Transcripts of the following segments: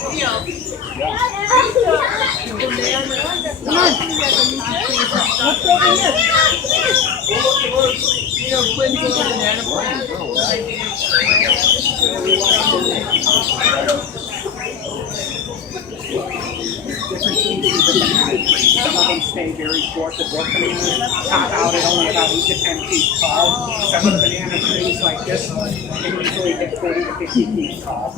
Some of them stay very short. The dwarf bananas top out at only about 8 to 10 feet tall. Some of the banana trees like this can easily hit 40 to 50 feet tall.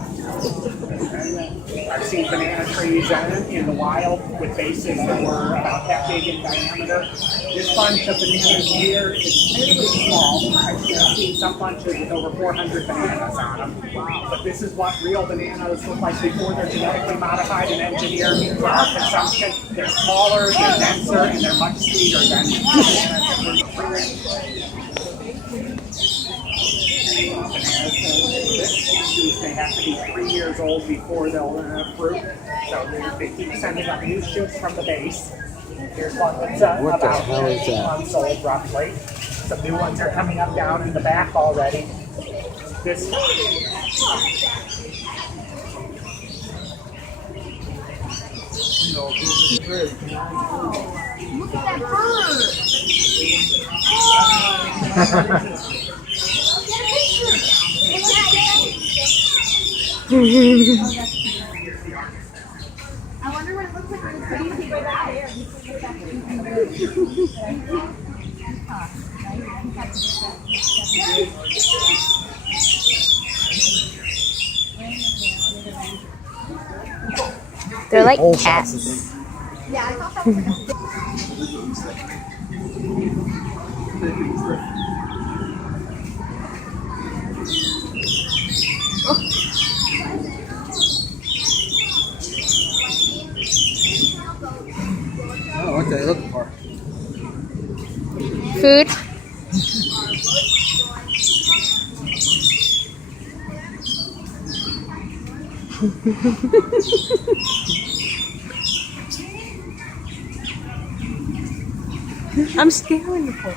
I've seen banana trees in the wild with bases that were about that big in diameter. This bunch of bananas here is fairly small. I've seen some bunches with over 400 bananas on them. But this is what real bananas look like before they're genetically modified and engineered for our consumption. They're smaller, they're denser, and they're much sweeter than bananas. They have to be 3 years old before they'll fruit. So they keep sending up new shoots from the base. Here's one that's about 8 months old, roughly. Some new ones are coming up down in the back already. This. Look at that bird! I wonder what it looks like on the screen right out there. They're like cats. Yeah, I thought that was Oh, what are they looking for? Food. I'm scaring the poor.